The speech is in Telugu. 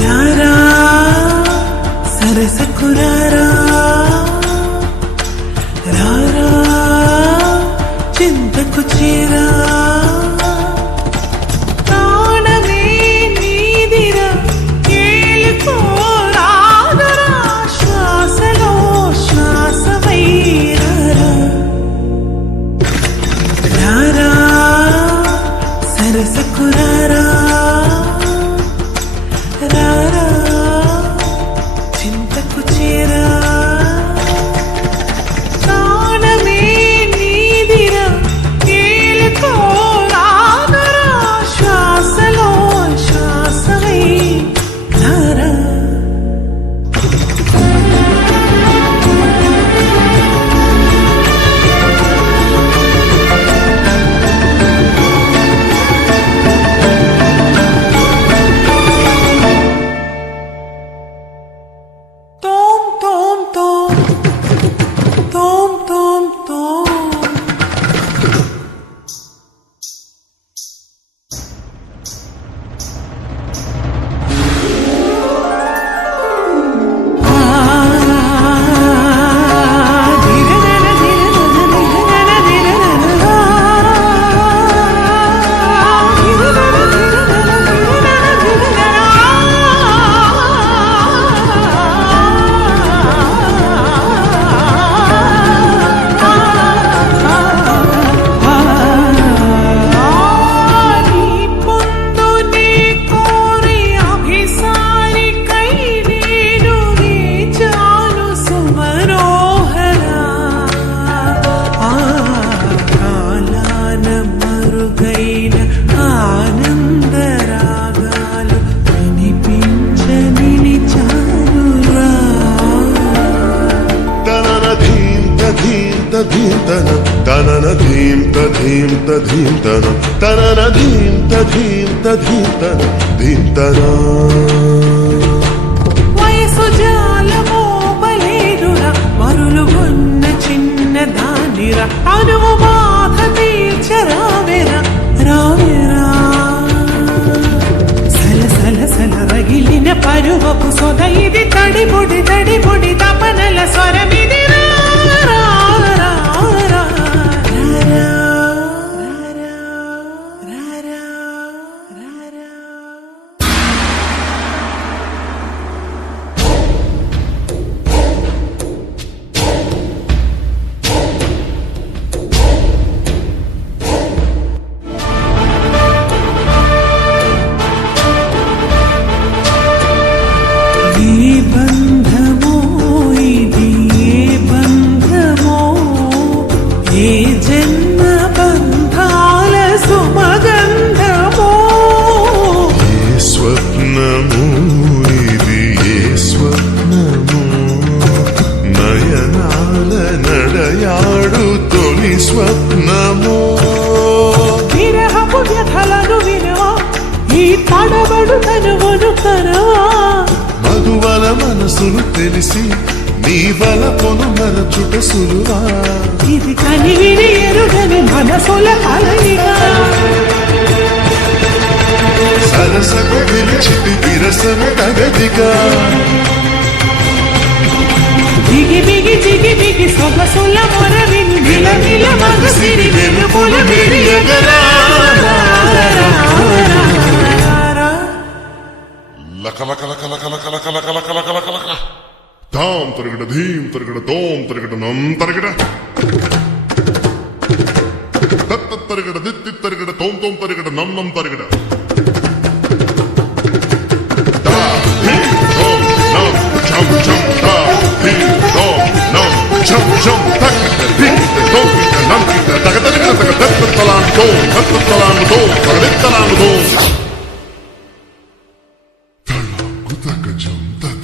రారా సరసకు రారా రారా చింతకు చేరా ప్రాణమే నీదిరా ఏలుకోరాదరా శ్వాసలో శ్వాసమై రారా రారా సరసకు రారా రారా చింతకు చేరా ప్రాణమే నీదిరా ఏలుకోరాదరా శ్వాసలో శ్వాసమై రారా వయసు జాలమో బలేరురా మరులుగొన్న చిన్న దానిరా అనువు బాధ తీర్చరావేరా రావేరా సల సల సల రగిలిన పరువపు సొద ఇది తడిబొడి తడిబొడి తపనల స్వరమిది మధువల మనసులు తెలిసి నీ వల పొను మరచుట సులువా ఇది కనివిని ఎరుగని మనసుల కలయిక సరసకు పిలిచితి విరసము తగదిగా దిగి బిగి జిగి బిగి సొగసుల మొరవిని నిల నిల మగసిరి వెలుపుల విరియగరా తాం తరగడ ధీం తరగడ తోం తరగడ నం తరగడ తత్త తరగడ దిత్తి తరగడ తోం తోం తరగడ నం నం తరగడ తలాంగు తగజం తగ